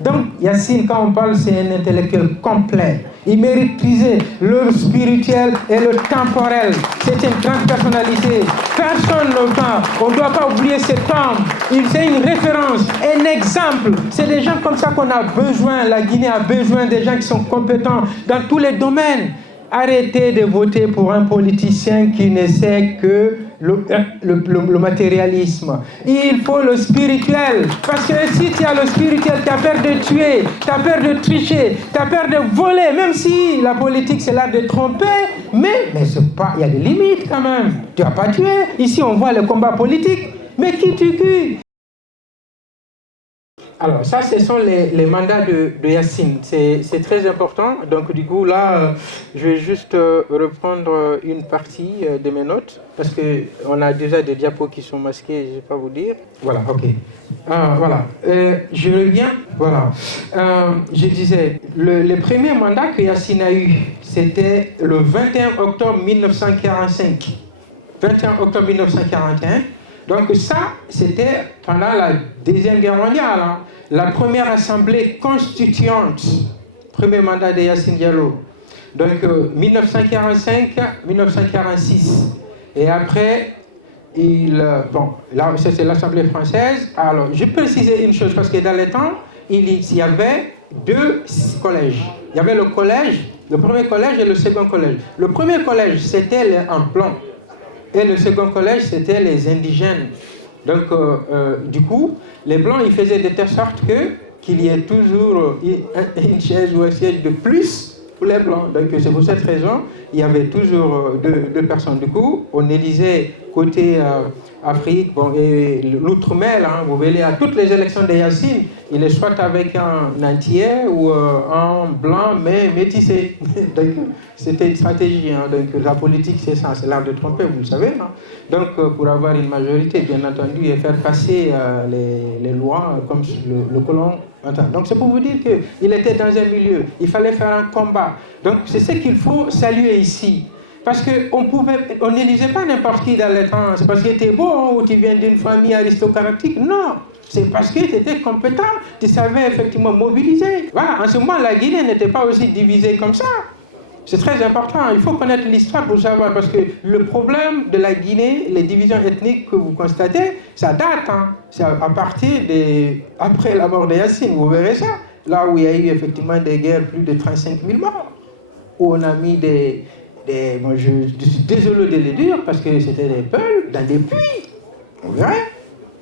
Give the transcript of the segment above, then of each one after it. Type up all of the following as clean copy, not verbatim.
Donc, Yacine, quand on parle, c'est un intellectuel complet. Il maîtrisait le spirituel et le temporel. C'est une grande personnalité. Personne ne parle. On ne doit pas oublier cet homme. Il est une référence, un exemple. C'est des gens comme ça qu'on a besoin. La Guinée a besoin des gens qui sont compétents dans tous les domaines. Arrêtez de voter pour un politicien qui ne sait que le matérialisme. Il faut le spirituel. Parce que si tu as le spirituel, tu as peur de tuer, tu as peur de tricher, tu as peur de voler, même si la politique c'est l'art de tromper, mais c'est pas, il y a des limites quand même. Tu vas pas tuer. Ici on voit le combat politique, mais qui tue qui? Alors, ça, ce sont les mandats de Yacine. C'est très important. Donc, du coup, là, je vais juste reprendre une partie de mes notes, parce qu'on a déjà des diapos qui sont masqués, je ne vais pas vous dire. Voilà, ok. Voilà. Je reviens. Voilà. Je disais, le premier mandat que Yacine a eu, c'était le 21 octobre 1945. 21 octobre 1941. Donc ça, c'était pendant la Deuxième Guerre mondiale. Hein. La première assemblée constituante, premier mandat de Yacine Diallo. Donc 1945-1946. Et après, bon, là, c'est l'Assemblée française. Alors, je précisais une chose, parce que dans les temps, il y avait deux collèges. Il y avait le collège, le premier collège et le second collège. Le premier collège, c'était en blanc. Et le second collège, c'était les indigènes. Donc, du coup, les Blancs, ils faisaient de telle sorte qu'il y ait toujours une chaise ou un siège de plus pour les Blancs. Donc, c'est pour cette raison, il y avait toujours deux personnes. Du coup, on élisait côté Afrique, bon, et l'outre-mer, hein, vous voyez, à toutes les élections de Yacine, il est soit avec un Antillais ou un Blanc, mais métissé. Donc, c'était une stratégie. Hein. Donc, la politique, c'est ça, c'est l'art de tromper, vous le savez. Hein. Donc, pour avoir une majorité, bien entendu, et faire passer les lois comme le colon. Donc, c'est pour vous dire qu'il était dans un milieu. Il fallait faire un combat. Donc, c'est ce qu'il faut saluer ici. Parce qu'on n'élisait pas n'importe qui dans les temps. C'est parce que tu es beau hein, ou tu viens d'une famille aristocratique. Non. C'est parce que tu étais compétent. Tu savais effectivement mobiliser. Voilà. En ce moment, la Guinée n'était pas aussi divisée comme ça. C'est très important. Il faut connaître l'histoire pour savoir. Parce que le problème de la Guinée, les divisions ethniques que vous constatez, ça date. Hein. C'est à partir après la mort de Yacine. Vous verrez ça. Là où il y a eu effectivement des guerres, plus de 35 000 morts. Où on a mis bon, je suis désolé de le dire parce que c'était des peuls dans des puits. Vous verrez,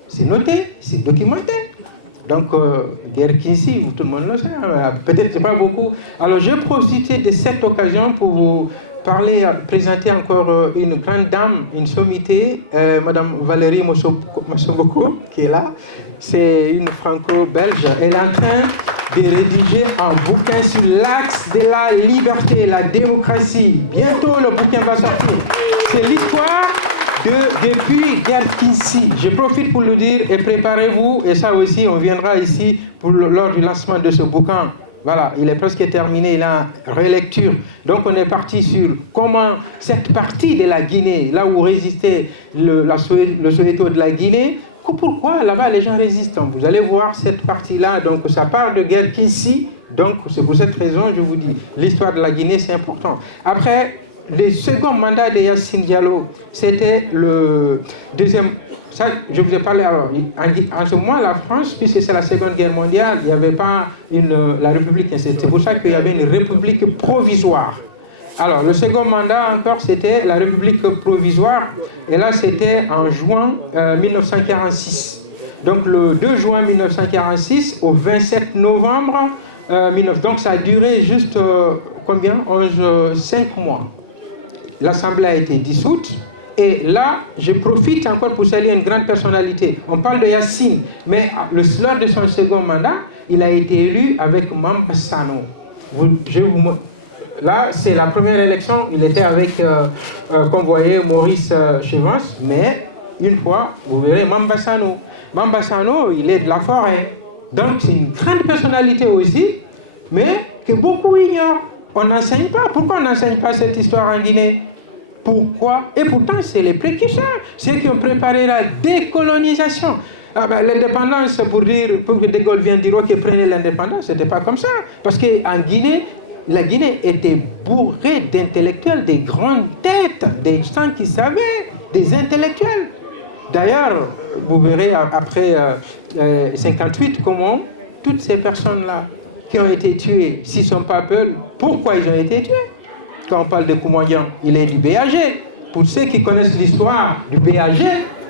c'est noté, c'est documenté. Donc, guerre qu'ici, tout le monde le sait, hein, peut-être pas beaucoup. Alors, je profite de cette occasion pour vous présenter encore une grande dame, une sommité, Madame Valérie Massoboko, qui est là. C'est une franco-belge. Elle est en train de rédiger un bouquin sur l'axe de la liberté, la démocratie. Bientôt, le bouquin va sortir. C'est l'histoire depuis Guerre-Kinssi. Je profite pour le dire et préparez-vous. Et ça aussi, on viendra ici lors du lancement de ce bouquin. Voilà, il est presque terminé, il a une relecture. Donc on est parti sur comment cette partie de la Guinée, là où résistait le Soweto de la Guinée, pourquoi là-bas les gens résistent. Vous allez voir cette partie-là, donc ça part de Guerre-Kinssi. Donc c'est pour cette raison, je vous dis, l'histoire de la Guinée c'est important. Après, le second mandat de Yacine Diallo, c'était le deuxième. Ça, je vous ai parlé alors. En ce moment, la France, puisque c'est la Seconde Guerre mondiale, il n'y avait pas la République. C'est pour ça qu'il y avait une République provisoire. Alors, le second mandat encore, c'était la République provisoire. Et là, c'était en juin 1946. Donc, le 2 juin 1946 au 27 novembre 19... Donc, ça a duré juste combien 5 mois. L'Assemblée a été dissoute. Et là, je profite encore pour saluer une grande personnalité. On parle de Yacine, mais lors de son second mandat, il a été élu avec Mamba Sano. Là, c'est la première élection, il était avec, comme vous voyez, Maurice Chevance, mais une fois, vous verrez Mamba Sano. Mamba Sano, il est de la forêt. Donc, c'est une grande personnalité aussi, mais que beaucoup ignorent. On n'enseigne pas. Pourquoi on n'enseigne pas cette histoire en Guinée ? Pourquoi? Et pourtant, c'est les précurseurs, ceux qui ont préparé la décolonisation. L'indépendance, pour que De Gaulle vienne dire qu'il prenait l'indépendance, ce n'était pas comme ça. Parce qu'en Guinée, la Guinée était bourrée d'intellectuels, des grandes têtes, des gens qui savaient, des intellectuels. D'ailleurs, vous verrez après 58 comment toutes ces personnes-là qui ont été tuées, s'ils ne sont pas peuls, pourquoi ils ont été tués? Quand on parle de Koumandian, il est du BAG. Pour ceux qui connaissent l'histoire du BAG,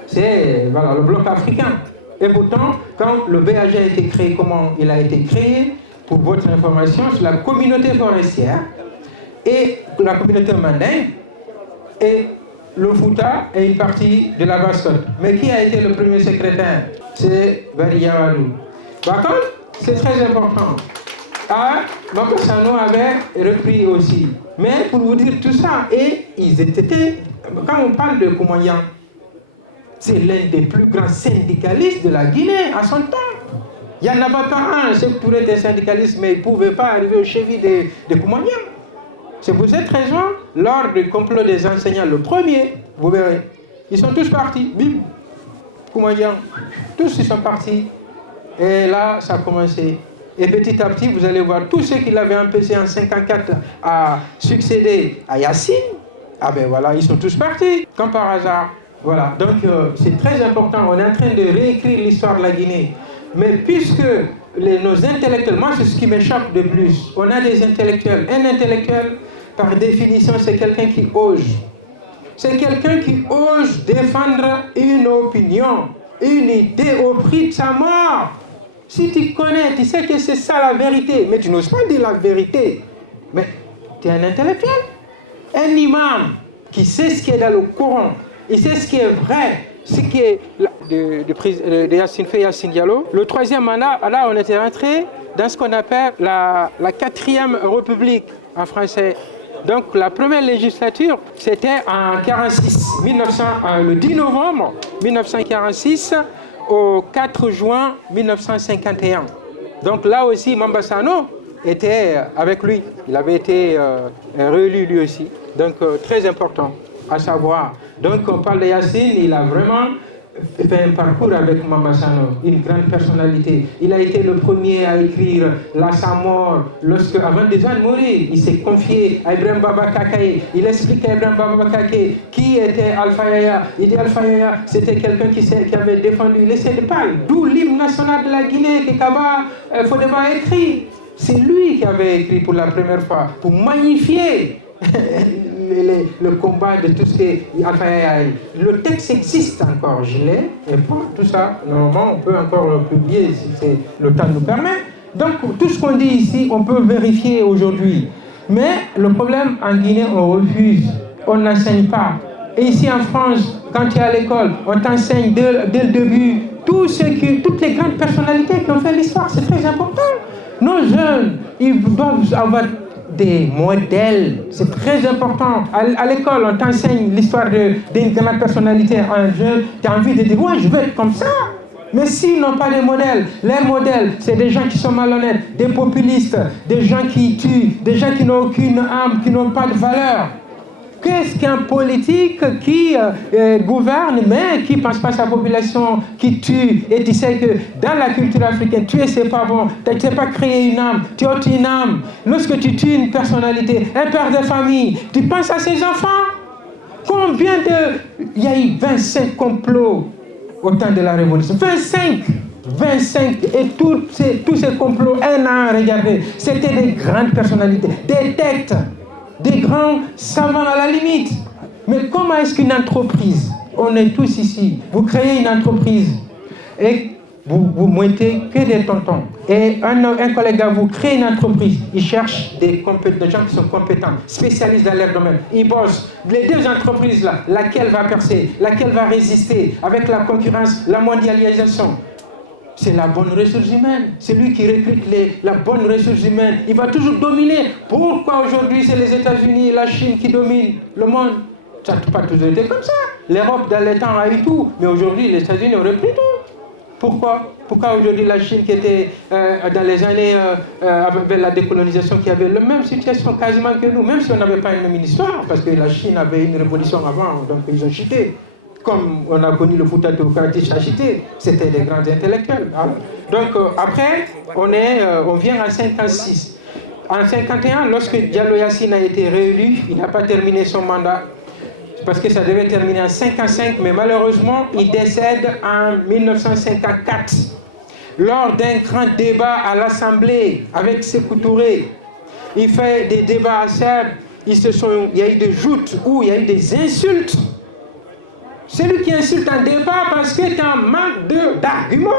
c'est voilà, le bloc africain. Et pourtant, quand le BAG a été créé, comment il a été créé? Pour votre information, c'est la communauté forestière et la communauté mandingue et le Fouta et une partie de la Basse-Côte. Mais qui a été le premier secrétaire? C'est Bariyawadou. Par contre, c'est très important. Mapasano avait repris aussi. Mais pour vous dire tout ça, et ils étaient, quand on parle de Koumandian, c'est l'un des plus grands syndicalistes de la Guinée à son temps. Il n'y en avait pas un, ceux qui pourraient être syndicalistes, mais ils ne pouvaient pas arriver aux chevilles de Koumandian. C'est pour cette raison, lors du complot des enseignants, le premier, vous verrez, ils sont tous partis, bim, Koumandian, tous ils sont partis. Et là, ça a commencé. Et petit à petit, vous allez voir, tous ceux qui l'avaient empêché en 54 à succéder à Yassine, ah ben voilà, ils sont tous partis, comme par hasard. Voilà, donc c'est très important, on est en train de réécrire l'histoire de la Guinée. Mais puisque nos intellectuels, moi c'est ce qui m'échappe de plus, on a des intellectuels. Un intellectuel, par définition, c'est quelqu'un qui ose. C'est quelqu'un qui ose défendre une opinion, une idée au prix de sa mort. Si tu connais, tu sais que c'est ça la vérité, mais tu n'oses pas dire la vérité. Mais tu es un intellectuel. Un imam qui sait ce qui est dans le Coran, il sait ce qui est vrai, ce qui est de Yassine Faye, Yassine Diallo. Le troisième mandat, là on était rentré dans ce qu'on appelle la 4e République en français. Donc la première législature, c'était en 46, le 10 novembre 1946 au 4 juin 1951. Donc là aussi, Mambasano était avec lui. Il avait été réélu lui aussi. Donc très important à savoir. Donc on parle de Yassine, il a vraiment fait un parcours avec Mambasano, une grande personnalité. Il a été le premier à écrire La Samor, avant déjà de mourir, il s'est confié à Ibrahim Baba Kakaye. Il explique à Ibrahim Baba Kakaye qui était Alpha Yaya. Il dit Alpha Yaya, c'était quelqu'un qui avait défendu les Sénépal, d'où l'hymne national de la Guinée que Kaba Fodeba a écrit. C'est lui qui avait écrit pour la première fois, pour magnifier le combat de tout ce qui est Alpha Yaya. Le texte existe encore, je l'ai, et pour tout ça, normalement, on peut encore le publier si le temps nous permet. Donc, tout ce qu'on dit ici, on peut vérifier aujourd'hui. Mais le problème, en Guinée, on refuse, on n'enseigne pas. Et ici en France, quand tu es à l'école, on t'enseigne dès le début toutes les grandes personnalités qui ont fait l'histoire, c'est très important. Nos jeunes, ils doivent avoir des modèles, c'est très important. À l'école, on t'enseigne l'histoire d'une grande personnalité. Un jeune, tu as envie de dire, ouais, je veux être comme ça. Mais s'ils n'ont pas de modèles, les modèles, c'est des gens qui sont malhonnêtes, des populistes, des gens qui tuent, des gens qui n'ont aucune âme, qui n'ont pas de valeur. Qu'est-ce qu'un politique qui gouverne, mais qui ne pense pas à sa population, qui tue? Et tu sais que dans la culture africaine, tuer, c'est pas bon. Tu ne sais pas créer une âme, tu ôtes une âme. Lorsque tu tues une personnalité, un père de famille, tu penses à ses enfants. Combien de... Il y a eu 25 complots au temps de la Révolution. 25 et tous ces complots, un an, regardez, c'était des grandes personnalités, des têtes, des grands savants à la limite. Mais comment est-ce qu'une entreprise, on est tous ici, vous créez une entreprise et vous mettez que des tontons. Et un collègue à vous crée une entreprise, il cherche des gens qui sont compétents, spécialistes dans leur domaine. Ils bossent. Les deux entreprises-là, laquelle va percer, laquelle va résister avec la concurrence, la mondialisation? C'est la bonne ressource humaine. C'est lui qui recrute la bonne ressource humaine. Il va toujours dominer. Pourquoi aujourd'hui c'est les États-Unis et la Chine qui dominent le monde? Ça n'a pas toujours été comme ça. L'Europe dans les temps a eu tout, mais aujourd'hui les États-Unis ont repris tout. Pourquoi aujourd'hui la Chine qui était dans les années avec la décolonisation, qui avait la même situation quasiment que nous, même si on n'avait pas une même histoire, parce que la Chine avait une révolution avant, donc ils ont chuté. Comme on a connu le Fouta Théocratique a chuté, c'était des grands intellectuels. Donc après, on vient en 56. En 51, lorsque Diallo Yassine a été réélu, il n'a pas terminé son mandat, parce que ça devait terminer en 55, mais malheureusement, il décède en 1954. Lors d'un grand débat à l'Assemblée avec Sékou Touré, il fait des débats acerbes, il y a eu des joutes où il y a eu des insultes. Celui qui insulte en débat parce que tu as un manque d'arguments,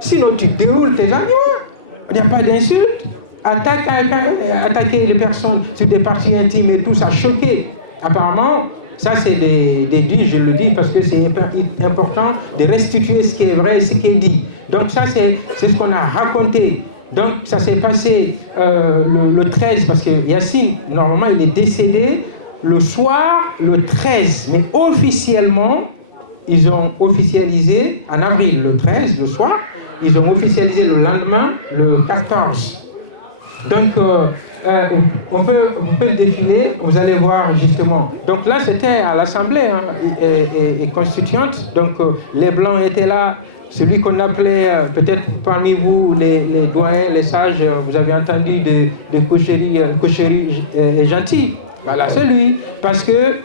sinon tu déroules tes arguments. Il n'y a pas d'insulte. Attaquer les personnes sur des parties intimes et tout, ça choqué. Apparemment, ça c'est des dits, je le dis parce que c'est important de restituer ce qui est vrai et ce qui est dit. Donc ça c'est ce qu'on a raconté. Donc ça s'est passé le 13, parce que Yassine, normalement il est décédé le soir, le 13. Mais officiellement, ils ont officialisé en avril, le 13, le soir. Ils ont officialisé le lendemain, le 14. Donc on peut le défiler, vous allez voir justement. Donc là c'était à l'Assemblée et constituante. Donc les Blancs étaient là. Celui qu'on appelait, peut-être parmi vous, les doyens, les sages, vous avez entendu de Cocherie gentil. Voilà, c'est lui. Parce que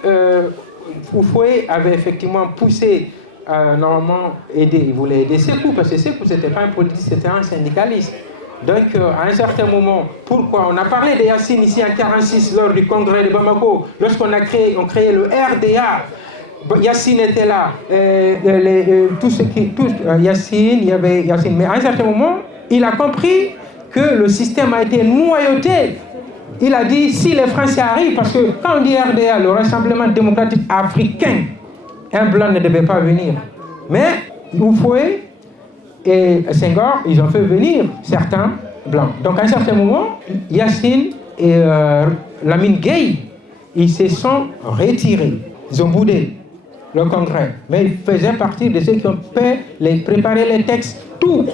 Houphouët avait effectivement poussé, normalement, il voulait aider Sékou, parce que Sékou, c'était pas un politique, c'était un syndicaliste. Donc, à un certain moment, pourquoi on a parlé de Yassine ici en 1946 lors du congrès de Bamako, lorsqu'on a créé le RDA. Yassine était là, Yassine, il y avait Yassine, mais à un certain moment, il a compris que le système a été noyauté. Il a dit, si les Français arrivent, parce que quand on dit RDA, le Rassemblement démocratique africain, un blanc ne devait pas venir. Mais Houphouët et Senghor, ils ont fait venir certains blancs. Donc à un certain moment, Yassine et Lamine Gueye, ils se sont retirés. Ils ont boudé le congrès. Mais ils faisaient partie de ceux qui ont préparé les textes, tout.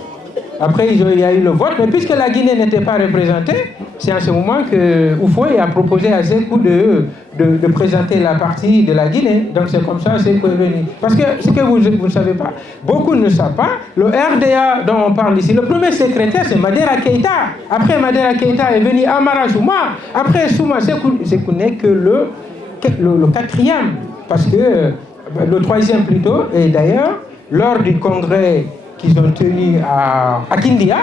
Après, il y a eu le vote, mais puisque la Guinée n'était pas représentée, c'est en ce moment que Houphouët a proposé à Sékou de présenter la partie de la Guinée. Donc c'est comme ça Sékou est venu. Parce que ce que vous ne savez pas, beaucoup ne savent pas, le RDA dont on parle ici, le premier secrétaire c'est Madera Keïta. Après Madera Keïta est venu Amara Souma. Après Souma, Sékou n'est que le quatrième. Parce que le troisième plutôt, et d'ailleurs, lors du congrès qu'ils ont tenu à Kindia,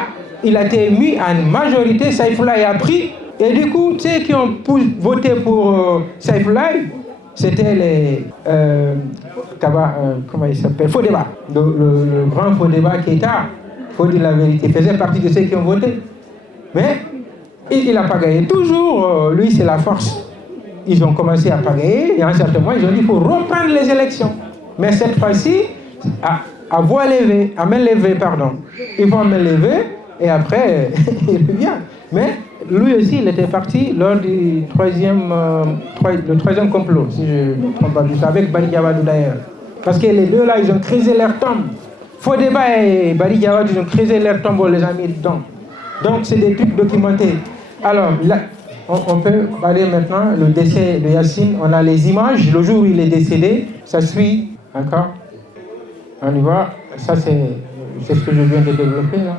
il a été mis en majorité, Saïfoulaye a pris, et du coup, ceux qui ont voté pour Saïfoulaye, c'était les... comment il s'appelle, Fodeba, le grand Fodeba Keïta, il faut dire la vérité, il faisait partie de ceux qui ont voté. Mais il n'a pas gagné. Toujours, lui, c'est la force. Ils ont commencé à pagayer, et à un certain moment, ils ont dit qu'il faut reprendre les élections. Mais cette fois-ci, à voix levée, à main levée, pardon. Ils vont main levée, et après, il revient. Mais lui aussi, il était parti lors du troisième complot, si je ne me trompe pas, avec Bari Diawad d'ailleurs. Parce que les deux là, ils ont creusé leur tombe. Fodeba et Bari Diawad, ils ont creusé leur tombe, on les a mis dedans. Donc, c'est des trucs documentés. Alors, là, on peut parler maintenant le décès de Yassine. On a les images. Le jour où il est décédé, ça suit encore. On y va. Ça, c'est ce que je viens de développer. Là.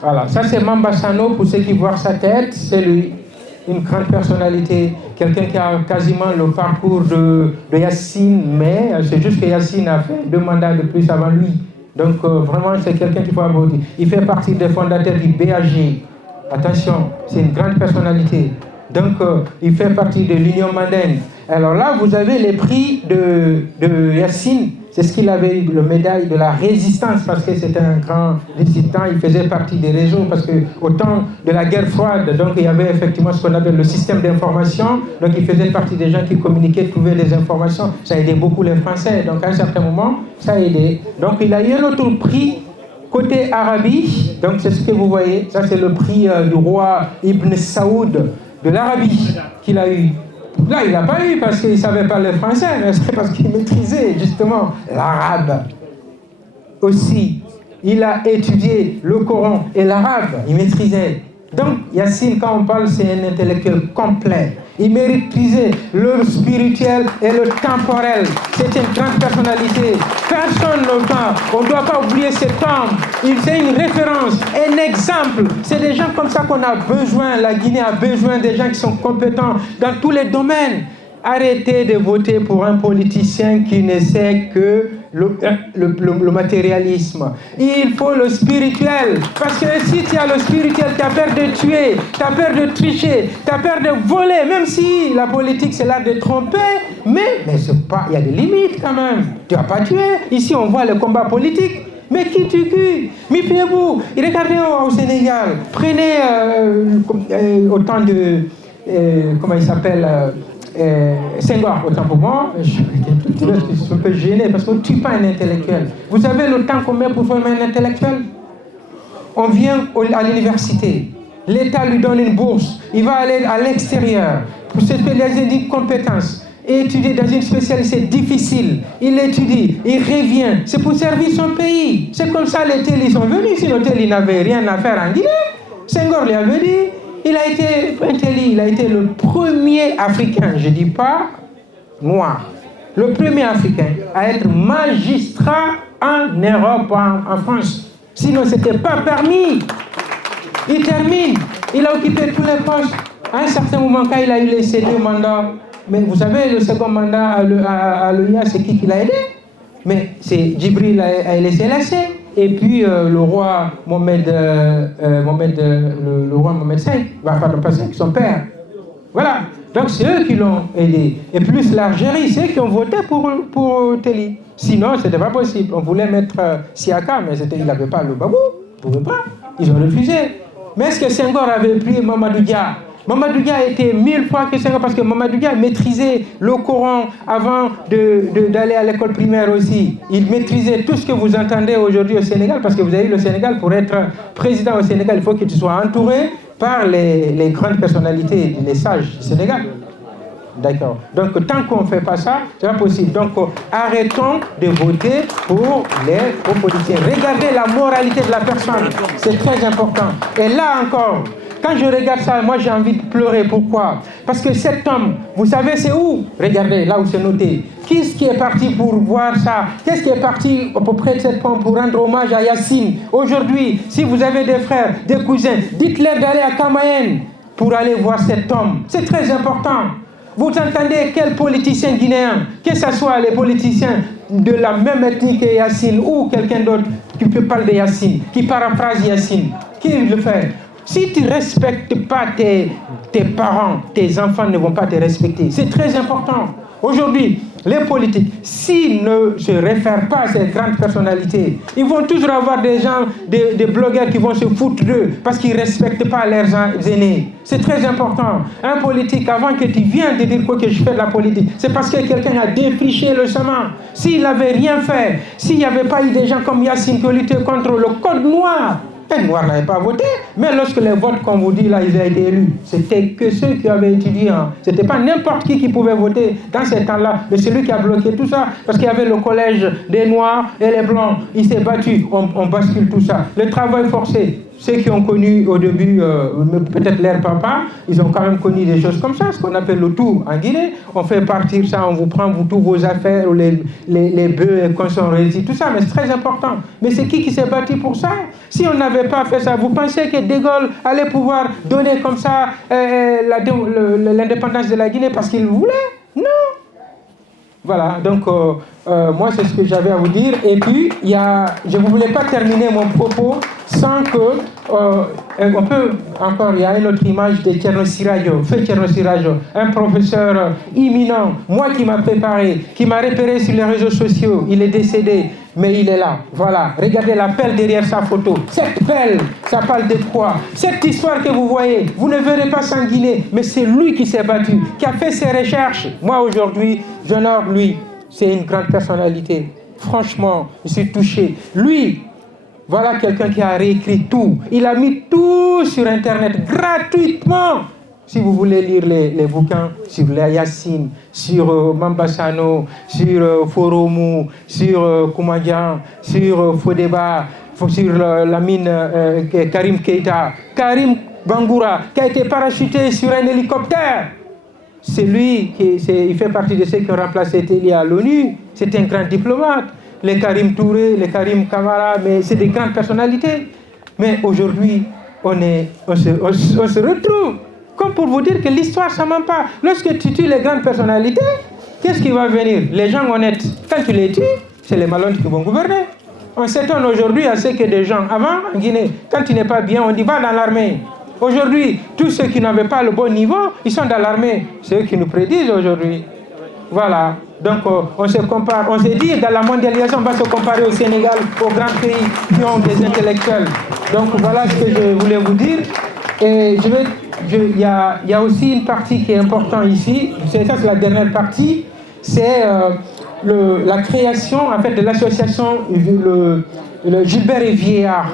Voilà. Ça, c'est Mamba Sano. Pour ceux qui voient sa tête, c'est lui. Une grande personnalité. Quelqu'un qui a quasiment le parcours de Yassine. Mais c'est juste que Yassine a fait 2 mandats de plus avant lui. Donc, vraiment, c'est quelqu'un qu'il faut aborder. Il fait partie des fondateurs du BAG. Attention, c'est une grande personnalité. Donc, il fait partie de l'Union Mandaine. Alors là, vous avez les prix de Yassine. C'est ce qu'il avait eu, le médaille de la résistance, parce que c'était un grand résistant. Il faisait partie des réseaux, parce qu'au temps de la guerre froide, donc il y avait effectivement ce qu'on appelle le système d'information. Donc, il faisait partie des gens qui communiquaient, trouvaient des informations. Ça aidait beaucoup les Français. Donc, à un certain moment, ça a aidé. Donc, il a eu un autre prix côté Arabie. Donc, c'est ce que vous voyez. Ça, c'est le prix du roi Ibn Saoud de l'Arabie qu'il a eu. Là, il n'a pas eu parce qu'il ne savait pas le français, mais c'est parce qu'il maîtrisait justement l'arabe. Aussi, il a étudié le Coran et l'arabe, il maîtrisait. Donc, Yassine, quand on parle, c'est un intellectuel complet. Il maîtrisait le spirituel et le temporel. C'est une grande personnalité. Personne ne parle. On ne doit pas oublier cet homme. C'est une référence, un exemple. C'est des gens comme ça qu'on a besoin. La Guinée a besoin des gens qui sont compétents dans tous les domaines. Arrêtez de voter pour un politicien qui ne sait que le matérialisme. Il faut le spirituel. Parce que si tu as le spirituel, tu as peur de tuer, tu as peur de tricher, tu as peur de voler, même si la politique c'est l'art de tromper, mais c'est pas, il y a des limites quand même. Tu vas pas tuer. Ici on voit le combat politique. Mais qui tue qui? Mipiez-vous. Regardez au Sénégal. Prenez autant de... comment il s'appelle Senghor, autant pour moi, je suis un peu gêné parce qu'on ne tue pas un intellectuel. Vous savez le temps qu'on met pour former un intellectuel? On vient à l'université, l'État lui donne une bourse, il va aller à l'extérieur pour se spécialiser dans une compétence, étudier dans une spécialité difficile. Il étudie, il revient, c'est pour servir son pays. C'est comme ça les tels ils sont venus, sinon tels ils n'avaient rien à faire en Guinée. Senghor lui avait dit. Il a été intelligent, il a été le premier Africain, je ne dis pas noir, le premier Africain à être magistrat en Europe, en France. Sinon, ce n'était pas permis. Il termine, il a occupé tous les postes. À un certain moment, quand il a eu les 2 mandats, mais vous savez, le second mandat à l'OIA, c'est qui l'a aidé? Mais c'est Djibril Haïlé Sélassié. Et puis le roi Mohamed V, pardon, pas son père. Voilà. Donc c'est eux qui l'ont aidé. Et plus l'Algérie, c'est eux qui ont voté pour Teli. Sinon, ce n'était pas possible. On voulait mettre Siaka, mais il n'avait pas le babou. Ils ne pouvaient pas. Ils ont refusé. Mais est-ce que Senghor avait pris Mamadou Dia? Mamadou Dia était 1000 fois que Senghor, parce que Mamadou Dia maîtrisait le Coran avant d'aller à l'école primaire aussi. Il maîtrisait tout ce que vous entendez aujourd'hui au Sénégal, parce que vous avez eu le Sénégal, pour être président au Sénégal, il faut que tu sois entouré par les grandes personnalités, les sages du Sénégal. D'accord. Donc, tant qu'on ne fait pas ça, c'est pas possible. Donc, arrêtons de voter pour les politiciens. Regardez la moralité de la personne. C'est très important. Et là encore, quand je regarde ça, moi j'ai envie de pleurer. Pourquoi? Parce que cet homme, vous savez c'est où? Regardez, là où c'est noté. Qu'est-ce qui est parti pour voir ça? Qu'est-ce qui est parti à peu près de cette pompe pour rendre hommage à Yassine? Aujourd'hui, si vous avez des frères, des cousins, dites-leur d'aller à Kamayen pour aller voir cet homme. C'est très important. Vous entendez quel politicien guinéen, que ce soit les politiciens de la même ethnie que Yassine ou quelqu'un d'autre qui peut parler de Yassine, qui paraphrase Yassine, qui le fait? Si tu ne respectes pas tes parents, tes enfants ne vont pas te respecter. C'est très important. Aujourd'hui, les politiques, s'ils ne se réfèrent pas à ces grandes personnalités, ils vont toujours avoir des gens, des blogueurs qui vont se foutre d'eux parce qu'ils ne respectent pas leurs aînés. C'est très important. Un politique, avant que tu viennes de dire quoi que je fais de la politique, c'est parce que quelqu'un a défriché le chemin. S'il n'avait rien fait, s'il n'y avait pas eu des gens comme Yassine qui luttaient contre le code noir, les Noirs n'avaient pas voté, mais lorsque les votes, comme vous dites, là, ils ont été élus, c'était que ceux qui avaient étudié. Ce n'était pas n'importe qui pouvait voter dans ces temps-là, mais celui qui a bloqué tout ça, parce qu'il y avait le collège des Noirs et les Blancs, il s'est battu, on bascule tout ça. Le travail forcé, ceux qui ont connu au début, peut-être leurs papas, ils ont quand même connu des choses comme ça, ce qu'on appelle le tout en Guinée. On fait partir ça, on vous prend tous vos affaires, les bœufs, quand sont réussis, tout ça, mais c'est très important. Mais c'est qui s'est battu pour ça? Si on n'avait pas fait ça, vous pensez que De Gaulle allait pouvoir donner comme ça l'indépendance de la Guinée parce qu'il voulait? Non. Voilà, donc moi c'est ce que j'avais à vous dire. Et puis, je ne voulais pas terminer mon propos sans que, on peut encore, il y a une autre image de Thierno Sirajo, Feu Thierno Sirajo, un professeur imminent, moi qui m'a préparé, qui m'a repéré sur les réseaux sociaux, il est décédé, mais il est là, voilà, regardez la pelle derrière sa photo, cette pelle, ça parle de quoi? Cette histoire que vous voyez, vous ne verrez pas sanguiner, mais c'est lui qui s'est battu, qui a fait ses recherches. Moi aujourd'hui, j'honore lui, c'est une grande personnalité, franchement, je suis touché. Lui, voilà quelqu'un qui a réécrit tout. Il a mis tout sur Internet gratuitement. Si vous voulez lire les bouquins sur les Yassine, sur Mambasano, sur Foromu, sur Koumadjan, sur Fodeba, sur la mine Karim Keïta, Karim Bangoura, qui a été parachuté sur un hélicoptère. C'est lui il fait partie de ceux qui ont remplacé Téli à l'ONU. C'est un grand diplomate. Les Karim Touré, les Karim Kamara, mais c'est des grandes personnalités. Mais aujourd'hui, on se retrouve. Comme pour vous dire que l'histoire, ça ne ment pas. Lorsque tu tues les grandes personnalités, qu'est-ce qui va venir? Les gens honnêtes. Quand tu les tues, c'est les malhonnêtes qui vont gouverner. On s'étonne aujourd'hui à ce que des gens, avant, en Guinée, quand tu n'es pas bien, on dit va dans l'armée. Aujourd'hui, tous ceux qui n'avaient pas le bon niveau, ils sont dans l'armée. C'est eux qui nous prédisent aujourd'hui. Voilà. Donc, on se compare. On s'est dit, dans la mondialisation, on va se comparer au Sénégal, aux grands pays qui ont des intellectuels. Donc, voilà ce que je voulais vous dire. Et il y a aussi une partie qui est importante ici. C'est la dernière partie. C'est la création, en fait, de l'association le Gilbert et Vieillard.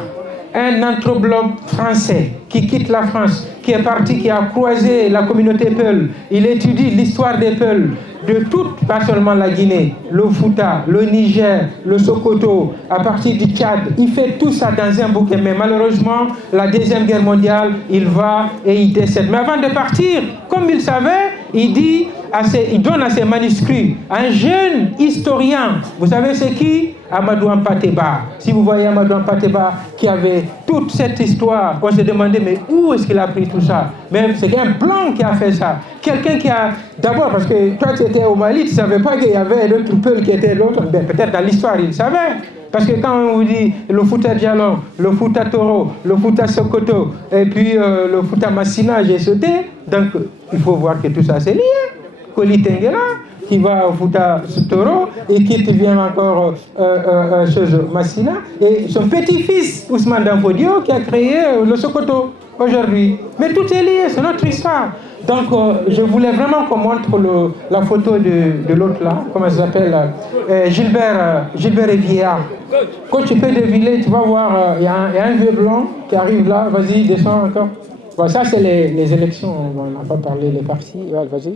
Un anthropologue français qui quitte la France, qui est parti, qui a croisé la communauté Peul. Il étudie l'histoire des Peuls, de toute, pas seulement la Guinée, le Fouta, le Niger, le Sokoto, à partir du Tchad. Il fait tout ça dans un bouquet. Mais malheureusement, la Deuxième Guerre mondiale, il va et il décède. Mais avant de partir, comme il savait, il donne à ses manuscrits un jeune historien. Vous savez c'est qui? Amadou Hampâté-Bâ. Si vous voyez Amadou Hampâté-Bâ qui avait toute cette histoire, on se demandait mais où est-ce qu'il a pris tout ça? Mais c'est un blanc qui a fait ça. Quelqu'un qui a... D'abord parce que toi tu étais au Mali, tu ne savais pas qu'il y avait d'autres peuples qui étaient l'autre. Ben, peut-être dans l'histoire il savait. Parce que quand on vous dit le Fouta Djallon, le Fouta Toro, le Fouta Sokoto, et puis le Fouta Massina, j'ai sauté, donc il faut voir que tout ça c'est lié. Koli Tengela, qui va au Fouta Toro, et qui vient encore Massina, et son petit-fils, Ousmane Danfodio, qui a créé le Sokoto aujourd'hui. Mais tout est lié, c'est notre histoire. Donc, je voulais vraiment qu'on montre la photo de l'autre là, comment ça s'appelle, Gilbert et Vieillard. Quand tu peux deviner, tu vas voir, il y a un vieux blanc qui arrive là, vas-y, descends encore. Bon, ça, c'est les élections, on n'a pas parlé des partis, ouais, vas-y.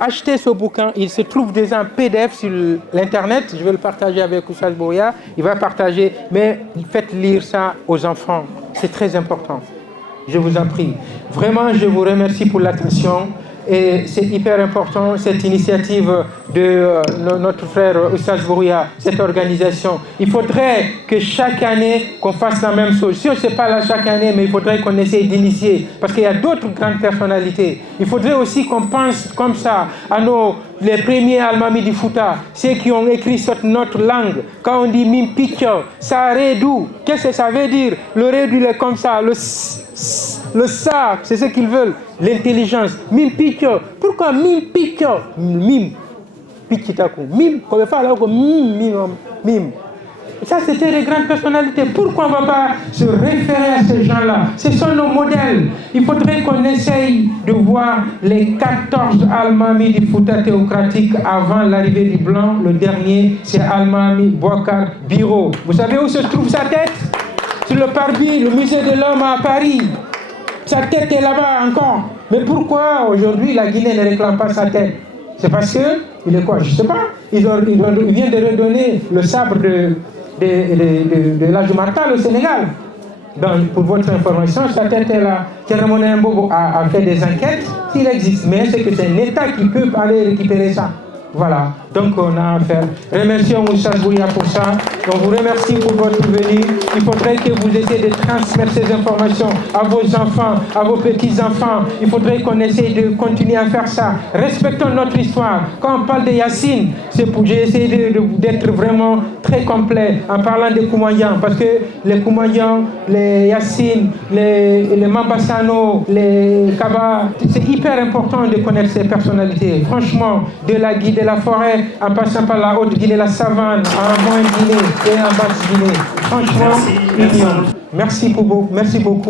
Achetez ce bouquin, il se trouve déjà en PDF sur l'internet, je vais le partager avec Oussas Bouria, il va partager, mais faites lire ça aux enfants, c'est très important. Je vous en prie. Vraiment, je vous remercie pour l'attention. Et c'est hyper important, cette initiative de notre frère Oussas Bouria, cette organisation. Il faudrait que chaque année, qu'on fasse la même chose. Si on ne sait pas là chaque année, mais il faudrait qu'on essaye d'initier. Parce qu'il y a d'autres grandes personnalités. Il faudrait aussi qu'on pense comme ça à les premiers Almami du Fouta, ceux qui ont écrit notre langue. Quand on dit Mimpicho, ça redou, qu'est-ce que ça veut dire? Le redou est comme ça, le ça, c'est ce qu'ils veulent, l'intelligence. Mimpicho, pourquoi Mimpicho? Mim, pichitaku, mim, comme ça là, mim. Ça, c'était les grandes personnalités. Pourquoi on ne va pas se référer à ces gens-là? Ce sont nos modèles. Il faudrait qu'on essaye de voir les 14 Almami du Fouta théocratique avant l'arrivée du Blanc. Le dernier, c'est Almami Bouakar Biro. Vous savez où se trouve sa tête? Sur le parvis, le musée de l'homme à Paris. Sa tête est là-bas encore. Mais pourquoi aujourd'hui la Guinée ne réclame pas sa tête? C'est parce que, il est quoi? Je ne sais pas. Il vient de redonner le sabre de l'âge martal au Sénégal. Donc, pour votre information, sa tête est là. Thierry Mbogo a fait des enquêtes, s'il existe. Mais c'est que c'est un État qui peut aller récupérer ça. Voilà, donc on a affaire. Remercions Oussas Bouria pour ça. On vous remercie pour votre venue. Il faudrait que vous essayiez de transmettre ces informations à vos enfants, à vos petits-enfants. Il faudrait qu'on essaye de continuer à faire ça. Respectons notre histoire. Quand on parle de Yacine, c'est pour j'ai essayé d'être vraiment très complet en parlant des Koumayan. Parce que les Koumayan, les Yacine, les Mambassano, les Kaba, c'est hyper important de connaître ces personnalités. Franchement, de la Guinée, de la forêt, en passant par la Haute-Guinée, la savane, en Moyenne-Guinée et en Basse-Guinée. Franchement, merci beaucoup. Merci beaucoup.